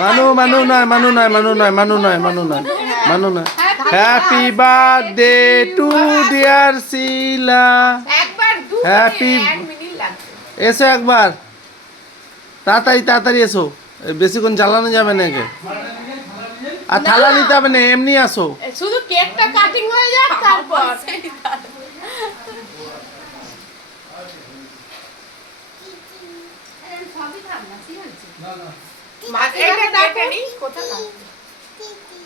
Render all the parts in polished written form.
মানু মানু নয় মানু নয় মানু নয় মানু নয় মানু নয় মানু নয় happy birthday to dear Shila happy এসো একবার তাড়াতাড়ি তাড়াতাড়ি এসো বেশিক্ষণ জ্বালানো যাবে না একে আর থালা নিতে হবে না এমনি আসো শুধু কেকটা কাটিং হয়ে যাক তারপর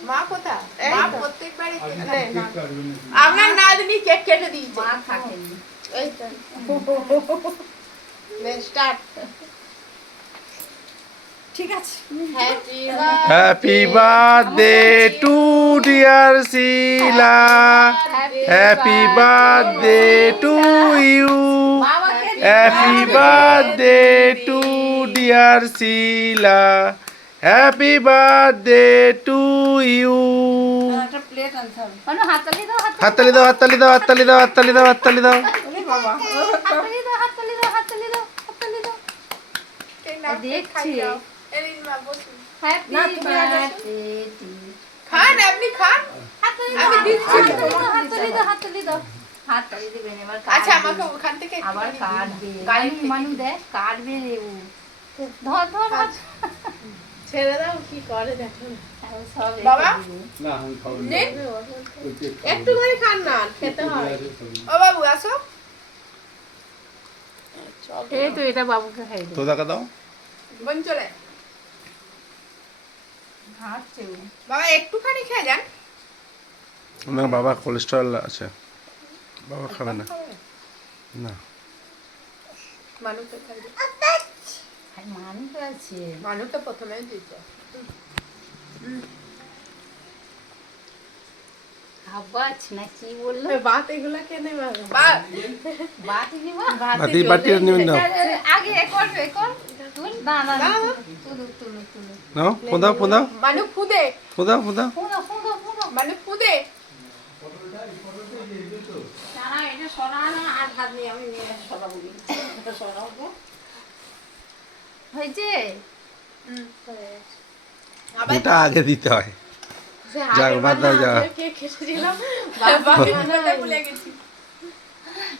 মা কোথা মা প্রত্যেকবারই আপনার নাতনি কেক কেটে দিয়েছে মা থাকেনি এই তো স্টার্ট ঠিক আছে happy birthday to dear Shila happy birthday to you happy birthday to dear Shila happy birthday to you একটা প্লেট আনতে হবে মানে হাততালি দাও হাততালি দাও হাততালি দাও হাততালি দাও হাততালি দাও হাততালি দাও বাবা হাততালি দাও হাততালি দাও হাততালি দাও হাততালি দাও দেখছি এলিন মা বসুন হ্যাপি বার্থডে টু খান আপনি খান আমি দিচ্ছি হাততালি দাও হাততালি দাও হাততালি দিবেন এবার আচ্ছা আমাকে ওখান থেকে আবার কাটবে গাড়ি মানু দেখ কাটবে রে ও ধর ধর ধর। ছেড়ে দাও কি করে দেখো সব বাবা? না আমি খাবো না। নে একটু একটুখানি খান না খেতে হয় ও বাবু আসো এই তো এটা বাবুকে খাই দে তো দেখা দাও বোন চলে হাঁটছে ও বাবা একটুখানি খেয়ে যান না বাবা কোলেস্টেরল আছে বাবা খাবে না না মানুষকে খাই ভাই মানু তো আছে মানুষ তো প্রথমে দিচ্ছে আবাজ না কি বললো বাত এগুলা কেনে বাবা বাতি নিবা বাতি বাটি নিবেন দাও আগে একবার একবার তুল না না তুলু তুলু তুলু নাও পোদাও পোদাও মানু খুদে পোদাও পোদাও ফোনো ফোনো ফোনো মানু খুদে না না এটা সরানো আর হাত নিয়ে আমি নিয়ে সরাবো এটা সরাবো হয়েছে ওটা আগে দিতে হয় সে যাক, আগের বাদ দাও, বার যা। না কে খেতেছিলাম বাবা মনটা ভুলে গেছি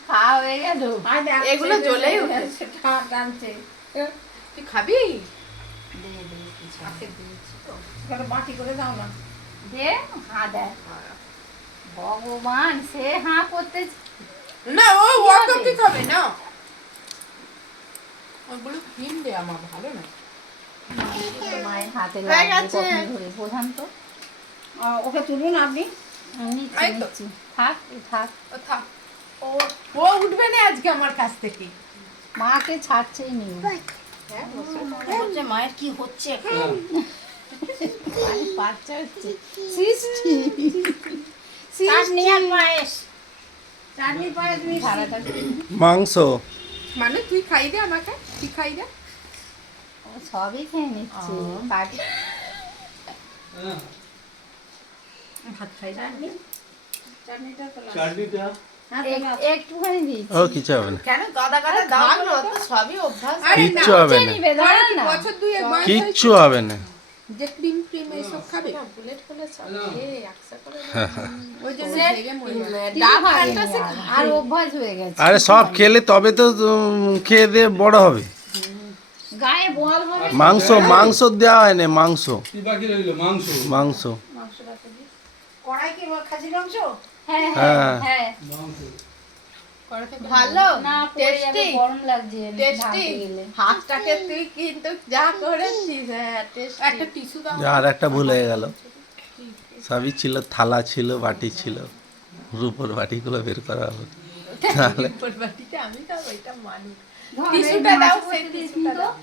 খাওয়া হয়ে গেল এগুলো জ্বলেই উঠে সেটা টানছে তুই খাবি দে দে কিছু আজকে দিয়েছি তো একটা বাটি করে দাও না দে হ্যাঁ দেখ ভগবান সে হ্যাঁ করতে না ও ওয়াকা কি খাবে না ওগুলো হিম দে আমার ভালো না মায়ের হাতে হয়ে লাগবে গেছে। কখন ধরে বোঝান তো ওকে তুলুন আপনি নিচ্ছি এই তো। নিচ্ছি থাক এই থাক ও থাক ও ও উঠবে না আজকে আমার কাছ থেকে মাকে ছাড়ছেই নি হ্যাঁ বলছে মায়ের কি হচ্ছে বাচ্চা হচ্ছে সৃষ্টি চাটনি আর পায়েস চাটনি পায়েস সারাটা মাংস মানে তুই খাই দে আমাকে তুই খাই দে সবই খেয়ে নিচ্ছে বাটি ভাত খাই দে চাটনিটা চাটনিটা একটুখানি দিচ্ছি ও কিছু হবে না কেন গাদা গাদা দাও না তো সবই অভ্যাস কিচ্ছু হবে না নিবে দাঁড়ান না বছর দুই একবার কিচ্ছু হবে না যে ক্রিম ক্রিম এইসব খাবে বুলেট ফুলেট সব খেয়ে একসা করে ওই জন্য ভেগে মরে যাবে ডাব আর অভ্যাস হয়ে গেছে আরে সব খেলে তবে তো খেয়ে দিয়ে বড় হবে গায়ে বল হবে মাংস মাংস দেওয়া হয় না মাংস কি বাকি রইলো মাংস মাংস কড়াই কি খাসির মাংস হ্যাঁ হ্যাঁ। হ্যাঁ মাংস ভালো না পড়ে যাবে টেস্টি গরম লাগছে টেস্টি ঢাকতে গেলে হাতটাকে তুই কিন্তু যা করেছিস হ্যাঁ টেস্টি একটা টিস্যু দাও আর একটা ভুল হয়ে গেল সবই ছিল থালা ছিল বাটি ছিল রূপোর বাটিগুলো বের করা হবে তাহলে বাটিতে আমি তো এটা মানি ধর, টিস্যুটা এই দাও মাছ সেই করতে দিস টিস্যুটা তো। দাও